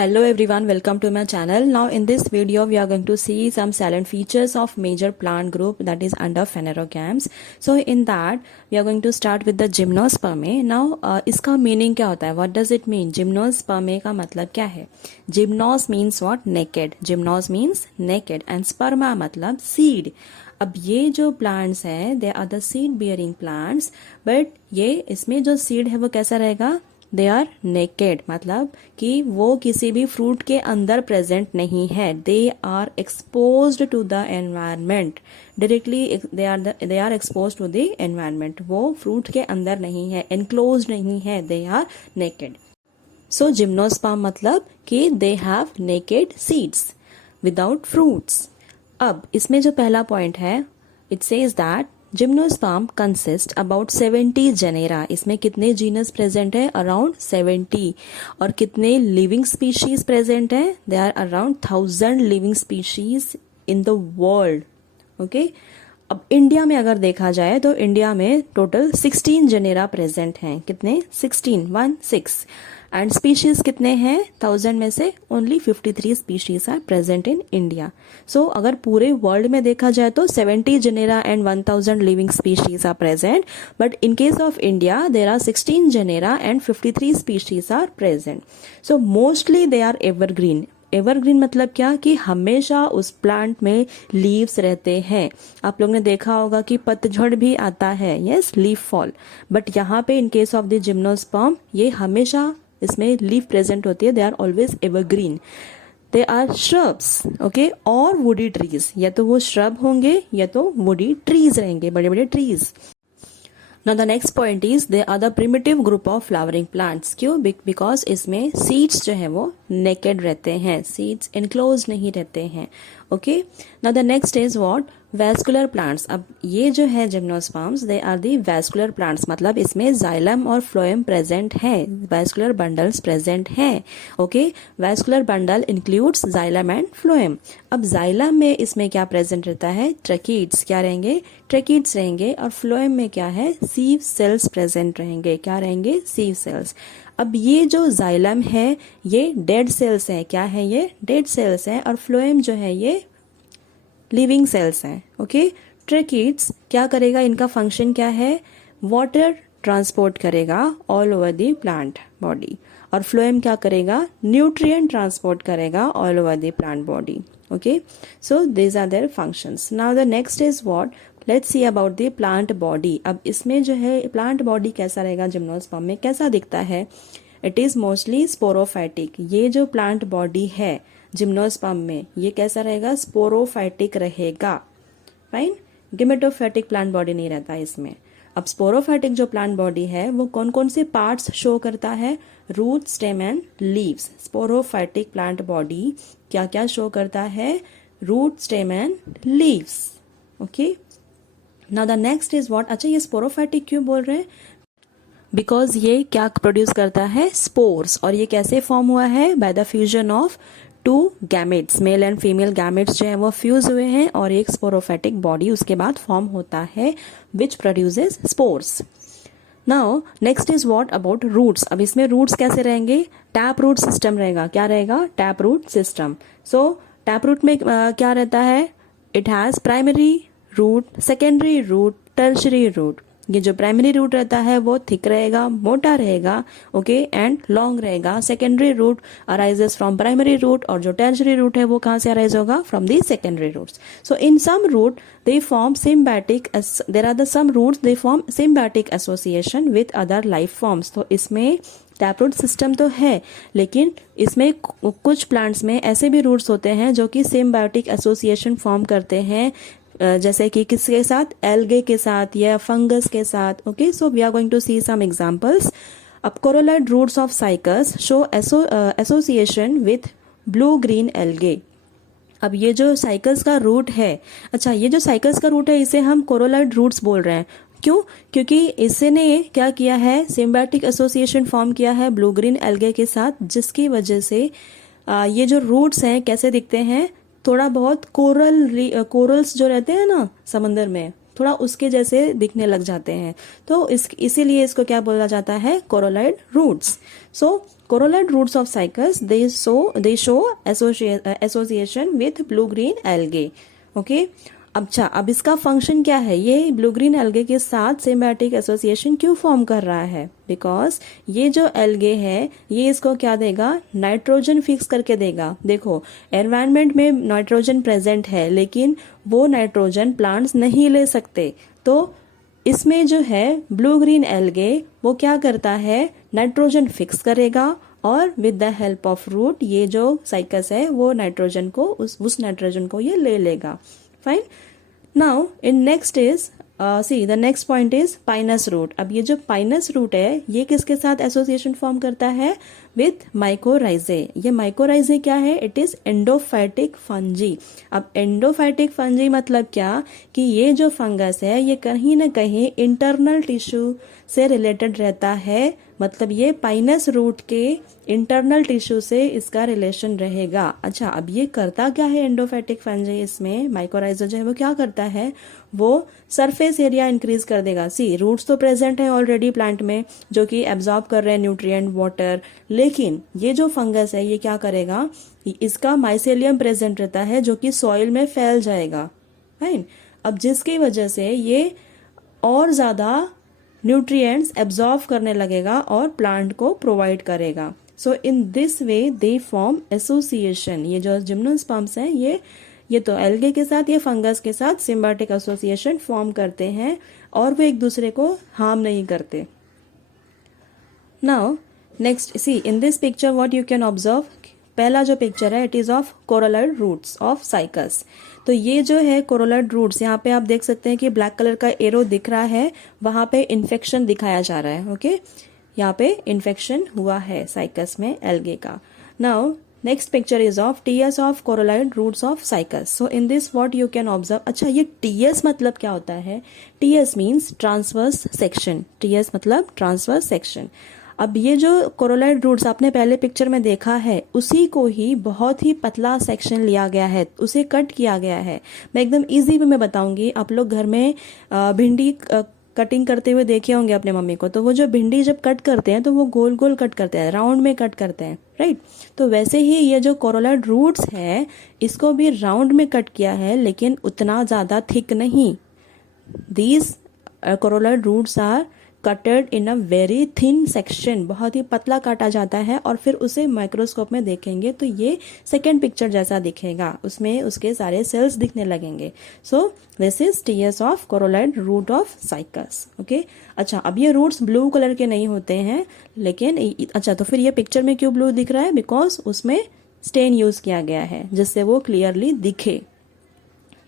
Hello everyone, welcome to my channel. Now in this video we are going to see some salient features of major plant group that is under phanerogams. So in that we are going to start with the gymnospermae. Now इसका meaning क्या होता है? What does it mean? Gymnospermae का मतलब क्या है? Gymnos means what? Naked. Gymnos means naked and sperma मतलब seed. अब ये जो प्लांट्स हैं they are the seed bearing plants, but ये इसमें जो सीड है वो कैसा रहेगा? दे आर नेकेड, मतलब कि वो किसी भी फ्रूट के अंदर प्रेजेंट नहीं है. They are exposed to the environment directly. They are exposed to the environment. वो फ्रूट के अंदर नहीं है, एनक्लोज नहीं है. They are naked. So gymnosperm मतलब कि they have naked seeds without fruits. अब इसमें जो पहला पॉइंट है, it says that gymnosperm consist about 70 genera. इसमें कितने जीनस प्रेजेंट है? अराउंड 70. और कितने लिविंग स्पीशीज प्रेजेंट है? They are around 1000 living species in the world. Okay. अब इंडिया में अगर देखा जाए तो इंडिया में टोटल 16 जेनेरा प्रेजेंट हैं. कितने? 16. एंड स्पीशीज कितने हैं? 1000 में से only 53 species are present in India. So अगर पूरे वर्ल्ड में देखा जाए तो 70 genera and 1000 living species are present, but in case of India there are 16 genera and 53 species are present. So mostly they are evergreen. Evergreen मतलब क्या? कि हमेशा उस प्लांट में लीव्स रहते हैं. आप लोग ने देखा होगा कि पतझड़ भी आता है, यस, लीफ फॉल. बट यहाँ पे in case of the gymnosperm ये हमेशा इसमें लीफ प्रेजेंट होती है. They are always evergreen. They are shrubs, okay, और वुडी ट्रीज. या तो वो श्रब होंगे या तो वुडी ट्रीज रहेंगे, बड़े बड़े trees. Now the next point is they are the primitive group of flowering plants. क्यों? Because इसमें seeds जो है वो naked रहते हैं, seeds enclosed नहीं रहते हैं. Okay. Now the next is what? Vascular plants. अब ये जो है gymnosperms, they are the vascular plants. मतलब इसमें xylem और phloem present है, vascular bundles present हैं. Okay. Vascular bundle includes xylem and phloem. अब xylem में इसमें क्या present रहता है? Tracheids. क्या रहेंगे? Tracheids रहेंगे. और phloem में क्या है? Sieve cells present रहेंगे. क्या रहेंगे? Sieve cells. अब ये जो जाइलम है ये डेड सेल्स हैं. क्या है ये? डेड सेल्स हैं. और फ्लोएम जो है ये लिविंग सेल्स हैं. ओके. ट्रैकिड्स क्या करेगा? इनका फंक्शन क्या है? वाटर ट्रांसपोर्ट करेगा all over the plant body. और फ्लोएम क्या करेगा? न्यूट्रिएंट ट्रांसपोर्ट करेगा all over the plant body. Okay. So these are their functions. Now the next is what? Let's see about the plant body. अब इसमें जो है plant body कैसा रहेगा? जिम्नोस्पर्म में कैसा दिखता है? It is mostly sporophytic. ये जो प्लांट बॉडी है जिम्नोस्पर्म में ये कैसा रहेगा? स्पोरोफाइटिक रहेगा. फाइन. गेमेटोफाइटिक प्लांट बॉडी नहीं रहता इसमें. अब स्पोरोफाइटिक जो प्लांट बॉडी है वो कौन कौन से पार्ट्स शो करता है? Root, stem and leaves. Sporophytic plant body क्या क्या शो करता है? Root, stem and leaves. Okay. Now the next is what? अच्छा, ये स्पोरोफाइटिक क्यों बोल रहे हैं? बिकॉज ये क्या प्रोड्यूस करता है? स्पोर्स. और ये कैसे फॉर्म हुआ है? By the fusion of 2 gametes. Male and female gametes जो है वो फ्यूज हुए हैं और एक स्पोरोफाइटिक बॉडी उसके बाद फॉर्म होता है which produces spores. Now next is what about roots. अब इसमें रूट्स कैसे रहेंगे? टैप रूट सिस्टम रहेगा. क्या रहेगा? Tap root system. So tap root में क्या रहता है? It has primary root, secondary root, tertiary root. ये जो प्राइमरी रूट रहता है वो थिक रहेगा, मोटा रहेगा, ओके, एंड लॉन्ग रहेगा. Secondary root arises from primary root और जो टर्शरी रूट है वो कहाँ से अराइज होगा? From the secondary roots. So in some root they form symbiotic. There are the some roots they form symbiotic association with other life forms. तो इसमें taproot system तो है, लेकिन इसमें कुछ प्लांट्स में ऐसे भी रूट्स होते हैं जो कि सिम्बायोटिक एसोसिएशन फॉर्म करते हैं, जैसे कि किसके साथ? एल्गे के साथ या फंगस के साथ. Okay. So we are going to see some examples. अब coralloid roots of Cycas show association with blue green algae. अब ये जो साइकस का रूट है, अच्छा, ये जो साइकस का रूट है इसे हम कोरोलाइड रूट्स बोल रहे हैं. क्यों? क्योंकि इसने क्या किया है? सिम्बायोटिक एसोसिएशन फॉर्म किया है ब्लू ग्रीन एल्गे के साथ, जिसकी वजह से ये जो रूट्स हैं कैसे दिखते हैं? थोड़ा बहुत कोरल्स जो रहते हैं ना समंदर में, थोड़ा उसके जैसे दिखने लग जाते हैं, तो इसीलिए इसको क्या बोला जाता है, coralloid roots. So coralloid roots of Cycas they show association with blue green algae. Okay, अच्छा, अब इसका फंक्शन क्या है, ये ब्लू ग्रीन एल्गे के साथ सिम्बायोटिक एसोसिएशन क्यों फॉर्म कर रहा है, बिकॉज ये जो एल्गे है ये इसको क्या देगा, नाइट्रोजन फिक्स करके देगा. देखो, एनवायरनमेंट में नाइट्रोजन प्रेजेंट है लेकिन वो नाइट्रोजन प्लांट्स नहीं ले सकते, तो इसमें जो है ब्लू ग्रीन एल्गे वो क्या करता है, नाइट्रोजन फिक्स करेगा और with the help of root ये जो साइकस है वो नाइट्रोजन को उस नाइट्रोजन को ये ले लेगा. Fine. Now in next is see the next point is pinus root. अब ये जो pinus root है ये किसके साथ एसोसिएशन फॉर्म करता है, विथ माइकोराइजे. ये माइकोराइजे क्या है, इट इज एंडोफाइटिक फंजी. अब एंडोफाइटिक फंजी मतलब क्या, कि ये जो फंगस है ये कहीं ना कहीं इंटरनल टिश्यू से रिलेटेड रहता है, मतलब ये पाइनस रूट के इंटरनल टिश्यू से इसका रिलेशन रहेगा. अच्छा, अब ये करता क्या है एंडोफैटिक फंजी, इसमें माइकोराइजा जो है वो क्या करता है, वो सरफेस एरिया इंक्रीज कर देगा. सी, रूट्स तो प्रेजेंट है ऑलरेडी प्लांट में जो कि एब्जॉर्ब कर रहे हैं न्यूट्रिएंट, वाटर, लेकिन ये जो फंगस है ये क्या करेगा, इसका माइसेलियम प्रेजेंट रहता है जो कि सॉइल में फैल जाएगा. फाइन. अब जिसकी वजह से ये और ज्यादा न्यूट्रिएंट्स एब्जॉर्ब करने लगेगा और प्लांट को प्रोवाइड करेगा. So in this way they form association. ये जो जिम्नोस्पर्म्स हैं ये तो एल्गे के साथ, ये फंगस के साथ सिम्बायोटिक एसोसिएशन फॉर्म करते हैं और वो एक दूसरे को हार्म नहीं करते. Now next see in this picture what you can observe. पहला जो पिक्चर है it is of coralloid roots of Cycas. तो ये जो है कोरोलाइड रूट्स, यहाँ पे आप देख सकते हैं कि ब्लैक कलर का एरो दिख रहा है, वहां पे इन्फेक्शन दिखाया जा रहा है. ओके, यहाँ पे इन्फेक्शन हुआ है साइकस में एल्गे का. Now next picture is of TS of coralloid roots of Cycas. So in this what you can observe. अच्छा, ये टीएस मतलब क्या होता है, TS means transverse section. TS मतलब ट्रांसवर्स सेक्शन. अब ये जो कोरोलाइड रूट्स आपने पहले पिक्चर में देखा है उसी को ही बहुत ही पतला सेक्शन लिया गया है, उसे कट किया गया है. मैं एकदम इजी वे में बताऊंगी. आप लोग घर में भिंडी कटिंग करते हुए देखे होंगे अपने मम्मी को, तो वो जो भिंडी जब कट करते हैं तो वो गोल गोल कट करते हैं, राउंड में कट करते हैं, राइट. तो वैसे ही ये जो कोरोलाइड रूट्स है इसको भी राउंड में कट किया है लेकिन उतना ज्यादा थिक नहीं. These coralloid roots are cutted in a very thin section. बहुत ही पतला काटा जाता है और फिर उसे माइक्रोस्कोप में देखेंगे तो ये सेकेंड पिक्चर जैसा दिखेगा, उसमें उसके सारे सेल्स दिखने लगेंगे. So this is TS of coralloid root of Cycas. Okay, अच्छा, अब ये रूट्स ब्लू कलर के नहीं होते हैं लेकिन अच्छा, तो फिर ये पिक्चर में क्यों ब्लू दिख रहा है, बिकॉज उसमें स्टेन यूज किया गया है जिससे वो क्लियरली दिखे.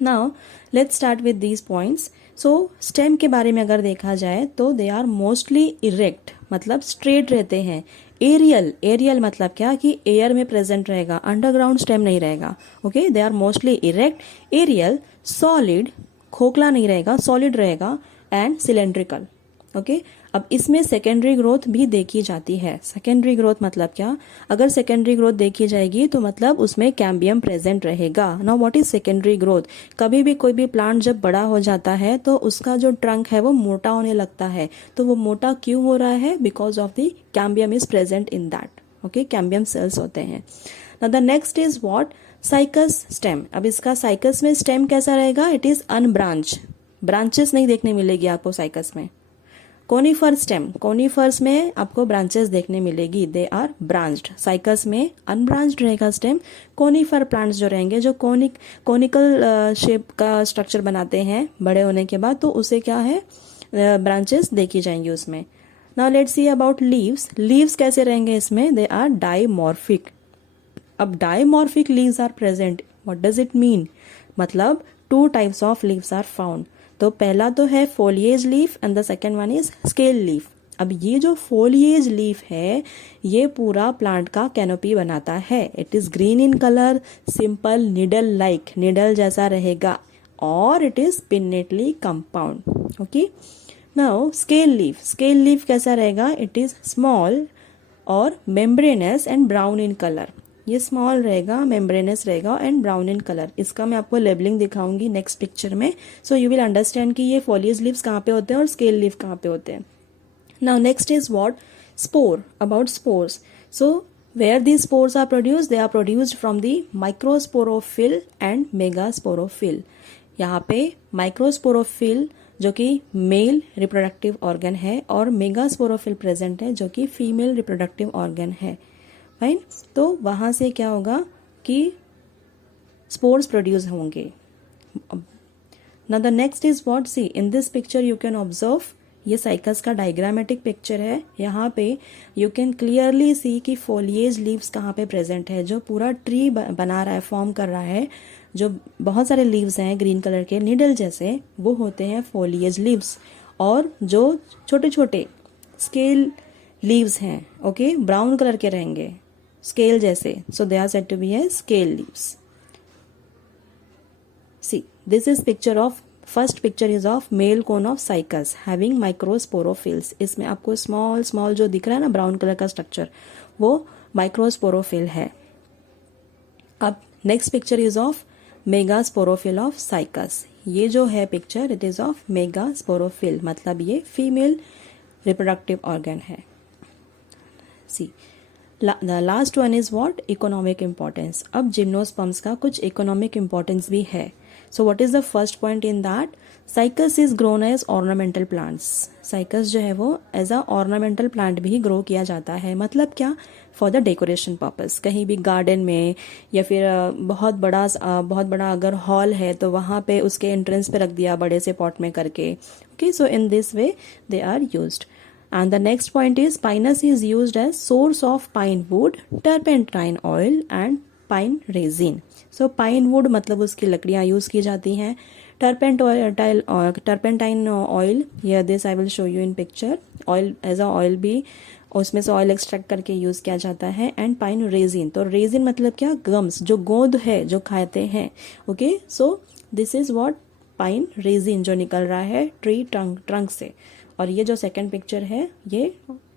Now let's start with these points. So stem के बारे में अगर देखा जाए तो दे आर मोस्टली इरेक्ट, मतलब स्ट्रेट रहते हैं. एरियल, एरियल मतलब क्या, कि एयर में प्रेजेंट रहेगा, अंडरग्राउंड स्टेम नहीं रहेगा. Okay, they are mostly erect, aerial, solid, खोखला नहीं रहेगा, सॉलिड रहेगा, एंड सिलेंड्रिकल. ओके, अब इसमें सेकेंडरी ग्रोथ भी देखी जाती है. सेकेंडरी ग्रोथ मतलब क्या, अगर सेकेंडरी ग्रोथ देखी जाएगी तो मतलब उसमें कैम्बियम प्रेजेंट रहेगा. Now what is secondary growth. कभी भी कोई भी प्लांट जब बड़ा हो जाता है तो उसका जो ट्रंक है वो मोटा होने लगता है. तो वो मोटा क्यों हो रहा है, because of the cambium is present in that. Okay, cambium cells होते हैं. Now the next is what, cycas stem. अब इसका साइकस में स्टेम कैसा रहेगा, इट इज अनब्रांच, ब्रांचेस नहीं देखने मिलेगी आपको साइकस में. कोनिफर स्टेम, कोनिफर्स में आपको ब्रांचेस देखने मिलेगी, दे आर ब्रांच्ड. साइकस में अनब्रांच्ड रहेगा स्टेम. कोनिफर प्लांट्स जो रहेंगे जो कोनिकल शेप का स्ट्रक्चर बनाते हैं बड़े होने के बाद, तो उसे क्या है, ब्रांचेस देखी जाएंगी उसमें. Now let's see about leaves. Leaves कैसे रहेंगे इसमें, दे आर डाइमॉर्फिक. अब dimorphic leaves are present. What does it mean, मतलब two types of leaves are found. तो पहला तो है foliage leaf and the second one is scale leaf. अब ये जो फोलिएज लीफ है ये पूरा प्लांट का कैनोपी बनाता है. It is green in colour, simple needle like, needle जैसा रहेगा, और it is pinnately compound. Okay, now scale leaf. Scale leaf कैसा रहेगा, इट इज स्मॉल और membranes and brown in colour. ये स्मॉल रहेगा, मेम्ब्रेनस रहेगा एंड ब्राउन इन कलर। इसका मैं आपको लेबलिंग दिखाऊंगी नेक्स्ट पिक्चर में, सो यू विल अंडरस्टैंड कि ये फॉलिएज लीव्स कहाँ पे होते हैं और स्केल लीफ कहाँ पे होते हैं। Now next is what, spore, about spores. So where these spores are produced, they are produced from the microsporophyll and megasporophyll। यहाँ पे माइक्रोस्पोरोफिल जो कि मेल रिप्रोडक्टिव ऑर्गन है और मेगास्पोरोफिल प्रेजेंट है जो कि फीमेल रिप्रोडक्टिव ऑर्गन है। फाइन, तो वहाँ से क्या होगा कि स्पोर्स प्रोड्यूस होंगे। Now the next is what, see in this picture you can observe, ये साइकस का डायग्रामेटिक पिक्चर है। यहाँ पे यू कैन क्लियरली सी कि फोलिएज लीव्स कहाँ पे प्रेजेंट है। जो पूरा ट्री बना रहा है, फॉर्म कर रहा है, जो बहुत सारे लीव्स हैं ग्रीन कलर के नीडल जैसे, वो होते हैं फोलिएज लीव्स। और जो छोटे छोटे स्केल लीव्स हैं, ओके, ब्राउन कलर के रहेंगे स्केल जैसे, so they are said to be a scale leaves. See this is picture of, first picture is of male cone of Cycas having microsporophylls. इसमें आपको स्मॉल स्मॉल जो दिख रहा है ना ब्राउन कलर का स्ट्रक्चर, वो माइक्रोस्पोरोफिल है। अब next picture is of megasporophyll of Cycas. ये जो है picture, it is of megasporophyll, मतलब ये फीमेल रिप्रोडक्टिव ऑर्गन है। See the last one is what, economic importance. अब जिम्नोस्पर्म्स का कुछ इकोनॉमिक इंपॉर्टेंस भी है। So what is the first point in that? Cycas is grown as ornamental plants. Cycas जो है वो एज अ ऑर्नामेंटल प्लांट भी ग्रो किया जाता है। मतलब क्या, फॉर द डेकोरेशन पर्पस, कहीं भी गार्डन में या फिर बहुत बड़ा अगर हॉल है तो वहाँ पे उसके एंट्रेंस पे रख दिया बड़े से पॉट में करके। Okay, so in this way they are used. And the next point is pinus is used as source of pine wood, turpentine oil and pine resin. So pine wood मतलब उसकी लकड़ियाँ यूज की जाती हैं। Turpentine oil, here this I will show you in picture, oil as a oil भी उसमें से oil extract करके यूज किया जाता है। एंड पाइन रेजिन, तो रेजिन मतलब क्या, गम्स, जो गोंद है जो खाते हैं। Okay, so this is what, pine resin जो निकल रहा है ट्री ट्रंक से। और ये जो सेकंड पिक्चर है ये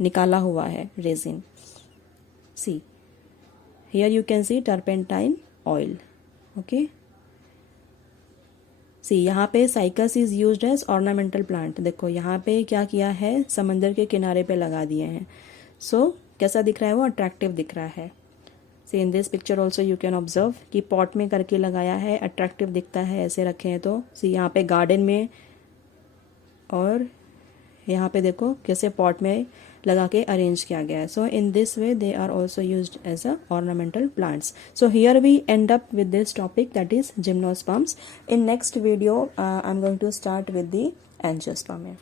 निकाला हुआ है resin. See here you can see turpentine oil. Okay, see यहाँ पे Cycas is used as ornamental plant. देखो यहाँ पे क्या किया है, समंदर के किनारे पे लगा दिए हैं। सो कैसा दिख रहा है वो, अट्रैक्टिव दिख रहा है। See in this picture also you can observe कि पॉट में करके लगाया है, अट्रैक्टिव दिखता है ऐसे रखे हैं तो। सी यहाँ पे गार्डन में, और यहाँ पे देखो कैसे पॉट में लगा के अरेंज किया गया है। So in this way they are also used as a ornamental plants. So here we end up with this topic, that is gymnosperms. In next video I am going to start with the angiosperm.